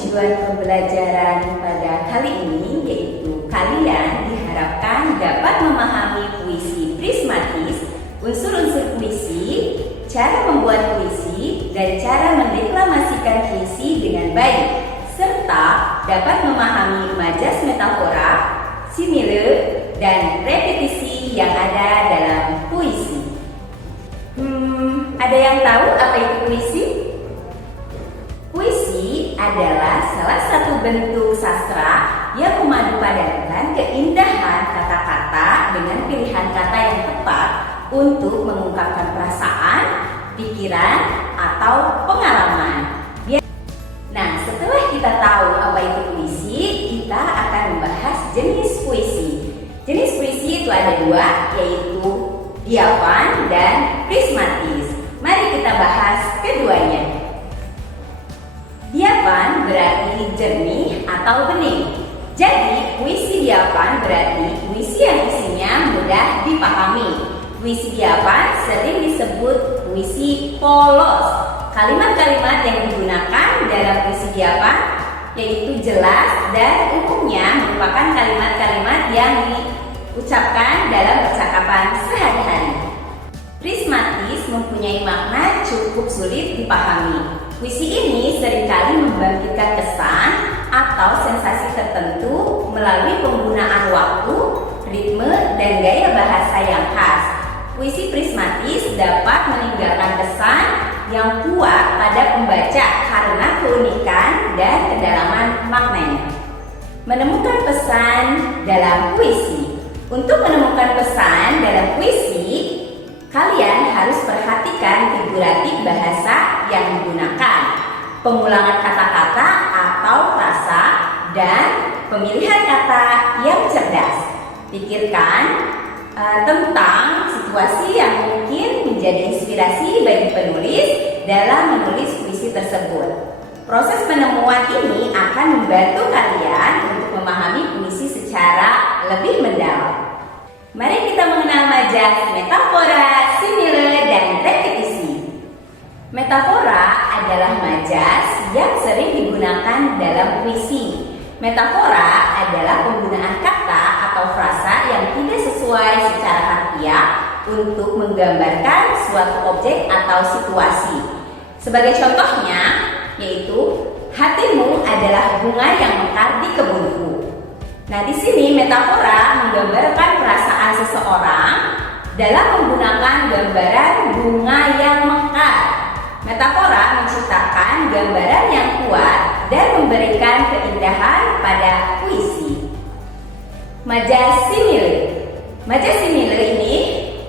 tujuan pembelajaran pada kali ini yaitu kalian diharapkan dapat memahami puisi prismatis, unsur-unsur puisi, cara membuat puisi, dan cara mendeklamasikan puisi dengan baik, serta dapat memahami majas metafora, simile, dan repetisi yang ada dalam puisi. Ada yang tahu apa itu puisi? Puisi adalah salah satu bentuk sastra yang memadupadankan keindahan kata-kata dengan pilihan kata yang tepat untuk mengungkapkan perasaan, pikiran, atau pengalaman. Nah, setelah kita tahu apa itu puisi, kita akan membahas jenis puisi. Jenis puisi itu ada dua, yaitu diapan dan prismatis. Mari kita bahas keduanya. Diapan berarti jernih atau bening. Jadi, puisi diapan berarti puisi yang isinya mudah dipahami. Puisi diapan sering disebut puisi polos. Kalimat-kalimat yang digunakan dalam puisi diapan yaitu jelas dan umumnya merupakan kalimat-kalimat yang diucapkan dalam percakapan sehari-hari. Prismatis mempunyai makna cukup sulit dipahami. Puisi ini seringkali membangkitkan kesan atau sensasi tertentu melalui penggunaan waktu, ritme, dan gaya bahasa yang khas. Puisi prismatis dapat meninggalkan kesan yang kuat pada pembaca karena keunikan dan kedalaman maknanya. Menemukan pesan dalam puisi. Untuk menemukan pesan dalam puisi, kalian harus perhatikan figuratif bahasa yang digunakan, pengulangan kata-kata atau frasa, dan pemilihan kata yang cerdas. Pikirkan tentang situasi yang mungkin menjadi inspirasi bagi penulis dalam menulis puisi tersebut. Proses penemuan ini akan membantu kalian untuk memahami puisi secara lebih mendalam. Mari kita mengenal majas metafora, simile, dan repetisi. Metafora adalah majas yang sering digunakan dalam puisi. Metafora adalah penggunaan kata atau frasa yang tidak sesuai secara harfiah untuk menggambarkan suatu objek atau situasi. Sebagai contohnya, yaitu hatimu adalah bunga yang mekar di kebunku. Nah, di sini metafora menggambarkan perasaan seseorang dalam menggunakan gambaran bunga yang mekar. Metafora menciptakan gambaran yang kuat dan memberikan keindahan pada puisi. Majas simile. Majas simile ini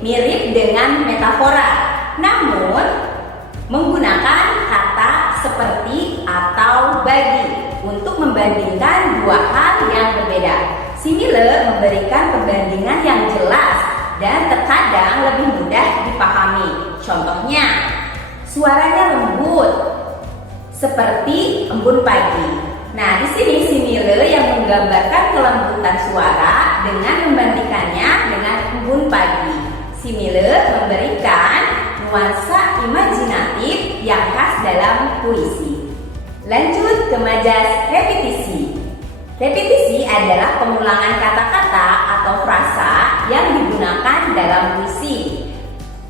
mirip dengan metafora, namun menggunakan kata seperti atau bagi untuk membandingkan dua hal yang berbeda. Simile memberikan perbandingan yang jelas dan terkadang lebih mudah dipahami. Contohnya, suaranya lembut seperti embun pagi. Nah, di sini simile yang menggambarkan kelembutan suara dengan membandingkannya dengan embun pagi. Simile memberikan nuansa imajinatif yang khas dalam puisi. Lanjut ke majas repetisi. Repetisi adalah pengulangan kata-kata atau frasa yang digunakan dalam puisi.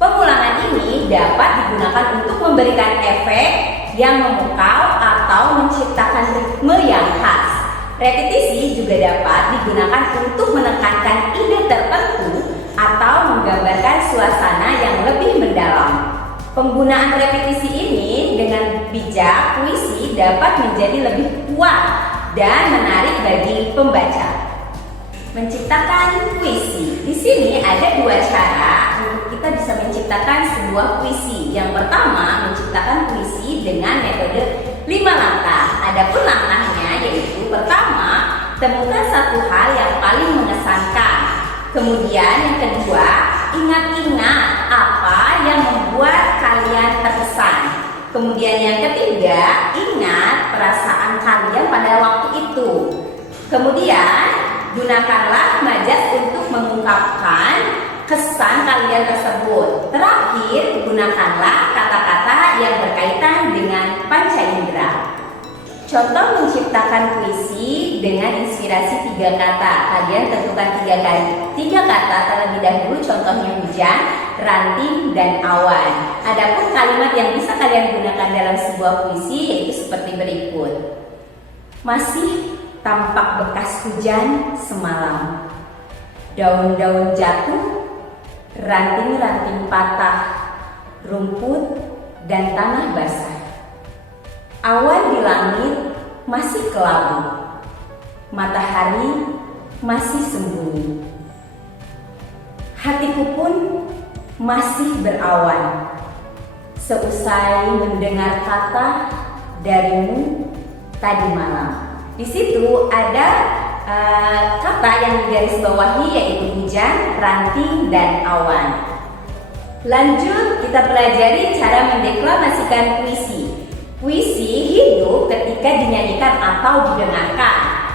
Pengulangan ini dapat digunakan untuk memberikan efek yang memukau atau menciptakan ritme yang khas. Repetisi juga dapat digunakan untuk menekankan ide tertentu atau menggambarkan suasana yang lebih mendalam. Penggunaan repetisi ini dengan bijak, puisi dapat menjadi lebih kuat dan menarik bagi pembaca. Menciptakan puisi. Di sini ada dua cara untuk kita bisa menciptakan sebuah puisi. Yang pertama, menciptakan puisi dengan metode 5 langkah. Adapun langkahnya yaitu pertama, temukan satu hal yang paling mengesankan. Kemudian yang kedua, ingat-ingat apa yang membuat kalian terkesan. Kemudian yang ketiga, ingat perasaan kalian pada waktu itu. Kemudian gunakanlah majas untuk mengungkapkan kesan kalian tersebut. Terakhir, gunakanlah kata-kata yang berkaitan dengan panca indera. Contoh menciptakan puisi dengan inspirasi 3 kata. Kalian tentukan 3 kata terlebih dahulu, contohnya hujan, ranting, dan awan. Adapun kalimat yang bisa kalian gunakan dalam sebuah puisi yaitu seperti berikut. Masih tampak bekas hujan semalam. Daun-daun jatuh, ranting-ranting patah, rumput dan tanah basah. Awan di langit masih kelabu, matahari masih sembunyi. Hatiku pun masih berawan, seusai mendengar kata darimu tadi malam. Di situ ada kata yang digarisbawahi yaitu hujan, ranting, dan awan. Lanjut kita pelajari cara mendeklamasikan puisi. Puisi hidup ketika dinyanyikan atau didengarkan.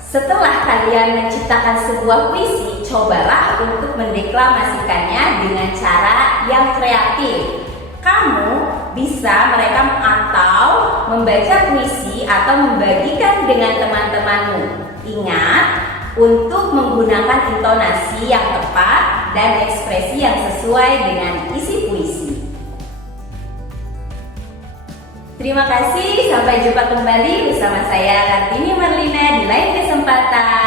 Setelah kalian menciptakan sebuah puisi, cobalah untuk mendeklamasikannya dengan cara yang kreatif. Kamu bisa merekam atau membaca puisi atau membagikan dengan teman-temanmu. Ingat untuk menggunakan intonasi yang tepat dan ekspresi yang sesuai dengan isi puisi. Terima kasih, sampai jumpa kembali bersama saya Kartini Marlina di lain kesempatan.